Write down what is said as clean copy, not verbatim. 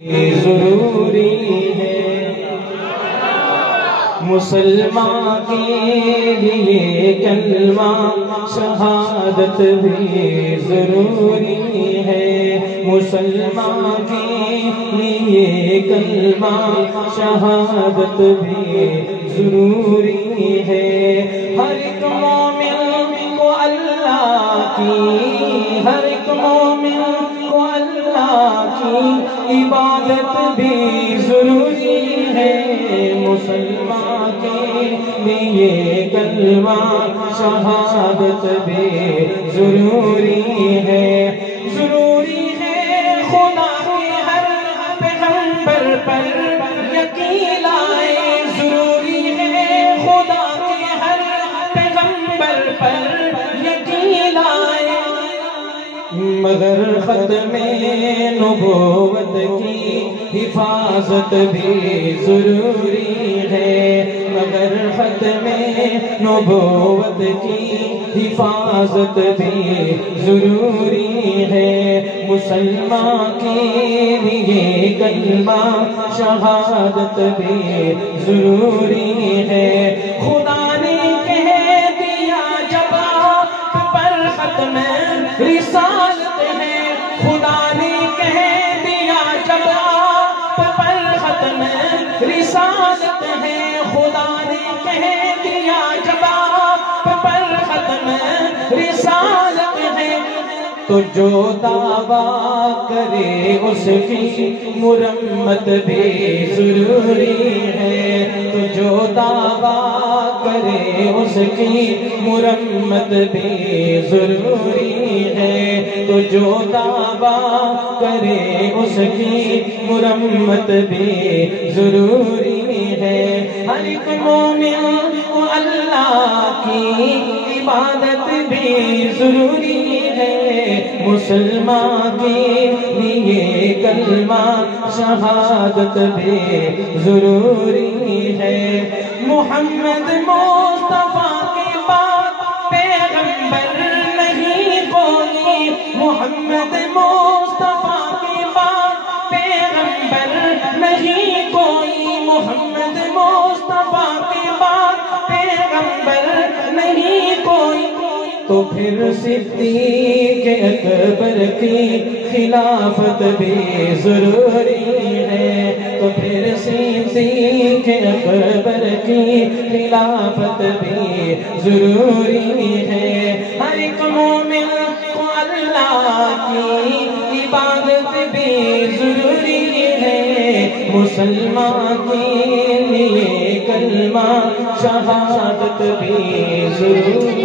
ضروری ہے مسلمان کے لیے کلمہ شہادت بھی ضروری ہے، مسلمان کے لیے کلمہ شہادت بھی ضروری ہے۔ ہر ایک مومن کو اللہ کی، ہر ایک مومن کو اللہ کی عبادت بھی ضروری ہے، مسلمان کے لیے کلمہ شہادت بھی ضروری ہے۔ ضروری ہے خدا کے ہر پیغمبر پر یقین لائے، ضروری ہے خدا کے ہر پیغمبر پر یقین لائے، مگر ختم نبوت کی حفاظت بھی ضروری ہے، مگر ختم نبوت کی حفاظت بھی ضروری ہے، مسلمان کے لیے کلمہ شہادت بھی ضروری ہے۔ خدا نے کہہ دیا جب آپ پر ختم رسالت ہے، خدا نے کہہ دیا جب آپ پر ختم رسالت ہے، خدا نے کہہ دیا جب آپ پر ختم رسالت ہے، تو جو دعویٰ کرے اس کی مرمت بھی ضروری ہے، تو جو دعویٰ کرے اس کی مرمت بھی ضروری ہے، تو جو دعویٰ کرے اس کی مرمت بھی ضروری ہے۔ ہر ایک مومن کو اللہ کی عبادت بھی ضروری ہے، مسلمان کے لیے کلمہ شہادت بھی ضروری ہے۔ محمد مصطفیٰ کے بعد پیغمبر نہیں کوئی، محمد مصطفیٰ کے بعد پیغمبر نہیں کوئی، محمد مصطفیٰ کے بعد پیغمبر نہیں کوئی، تو پھر صدیق اکبر کی خلافت بھی ضروری ہے، تو پھر صدیق اکبر کی خلافت بھی ضروری ہے۔ ہر ایک مومن کو اللہ کی عبادت بھی ضروری ہے، مسلمان کے لیے کلمہ شہادت بھی ضروری ہے۔